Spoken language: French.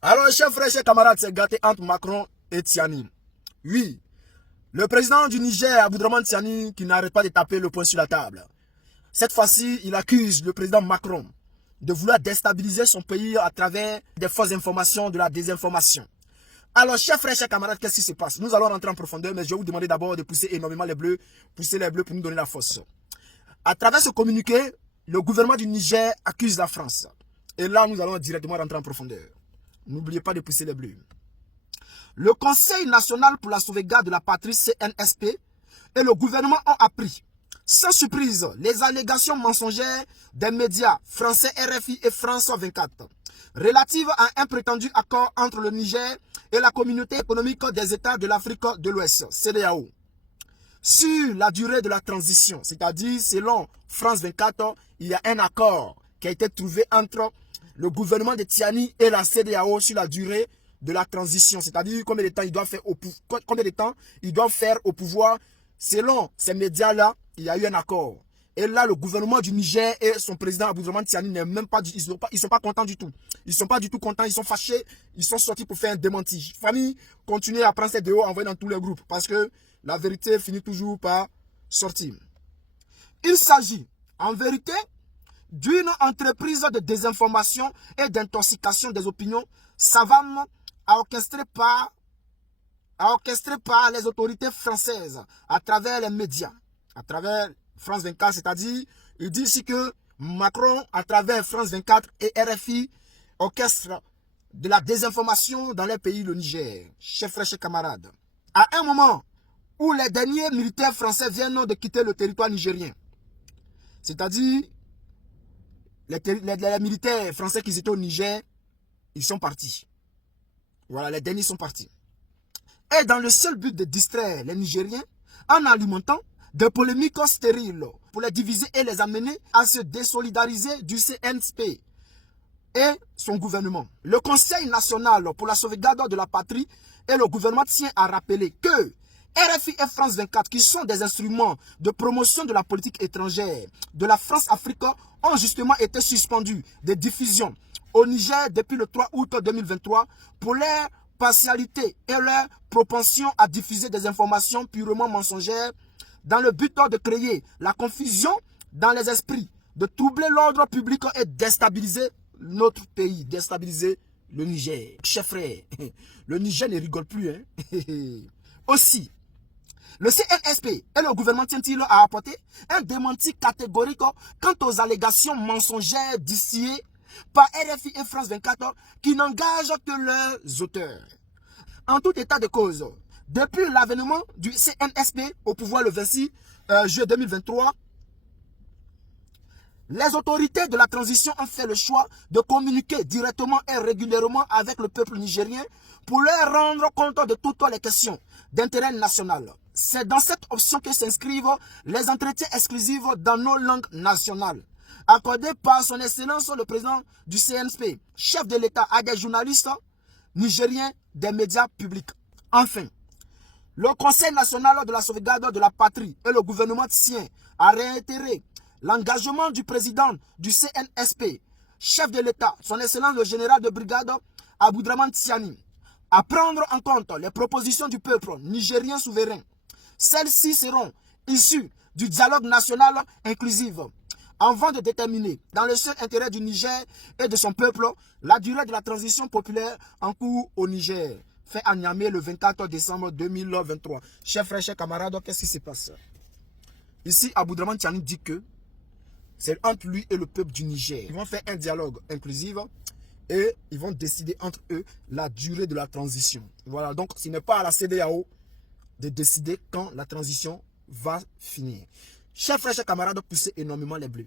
Alors, chers frères, chers camarades, c'est gâté entre Macron et Tiani. Oui, le président du Niger, Aboudraman Tiani, qui n'arrête pas de taper le poing sur la table. Cette fois-ci, il accuse le président Macron de vouloir déstabiliser son pays à travers des fausses informations, de la désinformation. Alors, chers frères, chers camarades, qu'est-ce qui se passe? Nous allons rentrer en profondeur, mais je vais vous demander d'abord de pousser énormément les bleus, pousser les bleus pour nous donner la force. À travers ce communiqué, le gouvernement du Niger accuse la France. Et là, nous allons directement rentrer en profondeur. N'oubliez pas de pousser les bleus. Le Conseil national pour la sauvegarde de la patrie, CNSP, et le gouvernement ont appris, sans surprise, les allégations mensongères des médias français RFI et France 24, relatives à un prétendu accord entre le Niger et la communauté économique des États de l'Afrique de l'Ouest, CEDEAO, sur la durée de la transition. C'est-à-dire, selon France 24, il y a un accord qui a été trouvé entre le gouvernement de Tiani et la CEDEAO sur la durée de la transition. C'est-à-dire combien de temps ils doivent faire au pouvoir. Selon ces médias-là, il y a eu un accord. Et là, le gouvernement du Niger et son président Aboudraman Tiani n'est même pas, ils sont pas contents du tout. Ils sont pas du tout contents, ils sont fâchés, ils sont sortis pour faire un démenti. Famille, continuez à prendre cette vidéo, envoyer dans tous les groupes, parce que la vérité finit toujours par sortir. Il s'agit, en vérité, d'une entreprise de désinformation et d'intoxication des opinions savamment orchestrée par les autorités françaises à travers les médias, à travers France 24, c'est-à-dire, il dit ici que Macron, à travers France 24 et RFI, orchestre de la désinformation dans les pays, le Niger. Chers frères, chers camarades, à un moment où les derniers militaires français viennent de quitter le territoire nigérien, c'est-à-dire, les militaires français qui étaient au Niger, ils sont partis. Voilà, les derniers sont partis. Et dans le seul but de distraire les Nigériens, en alimentant des polémiques stériles pour les diviser et les amener à se désolidariser du CNSP et son gouvernement. Le Conseil national pour la sauvegarde de la patrie et le gouvernement tient à rappeler que RFI et France 24, qui sont des instruments de promotion de la politique étrangère de la France-Afrique, ont justement été suspendus de diffusion au Niger depuis le 3 août 2023 pour leur partialité et leur propension à diffuser des informations purement mensongères dans le but de créer la confusion dans les esprits, de troubler l'ordre public et déstabiliser notre pays, déstabiliser le Niger. Chers frères, le Niger ne rigole plus. Hein? Aussi, le CNSP et le gouvernement tient-il à apporter un démenti catégorique quant aux allégations mensongères distillées par RFI et France 24 qui n'engagent que leurs auteurs. En tout état de cause, depuis l'avènement du CNSP au pouvoir le 26 juillet 2023, les autorités de la transition ont fait le choix de communiquer directement et régulièrement avec le peuple nigérien pour leur rendre compte de toutes les questions d'intérêt national. C'est dans cette option que s'inscrivent les entretiens exclusifs dans nos langues nationales, accordés par son excellence le président du CNSP, chef de l'État, à des journalistes nigériens des médias publics. Enfin, le Conseil national de la sauvegarde de la patrie et le gouvernement tient à réitérer l'engagement du président du CNSP, chef de l'État, son excellence le général de brigade Aboudraman Tiani, à prendre en compte les propositions du peuple nigérien souverain. Celles-ci seront issues du dialogue national inclusif, avant de déterminer, dans le seul intérêt du Niger et de son peuple, la durée de la transition populaire en cours au Niger, fait à Niamey le 24 décembre 2023. Chers frères, chers camarades, qu'est-ce qui se passe? Ici, Aboudraman Tiani dit que c'est entre lui et le peuple du Niger. Ils vont faire un dialogue inclusif et ils vont décider entre eux la durée de la transition. Voilà, donc ce n'est pas à la CEDEAO de décider quand la transition va finir. Chers frères, chers camarades, poussez énormément les bleus.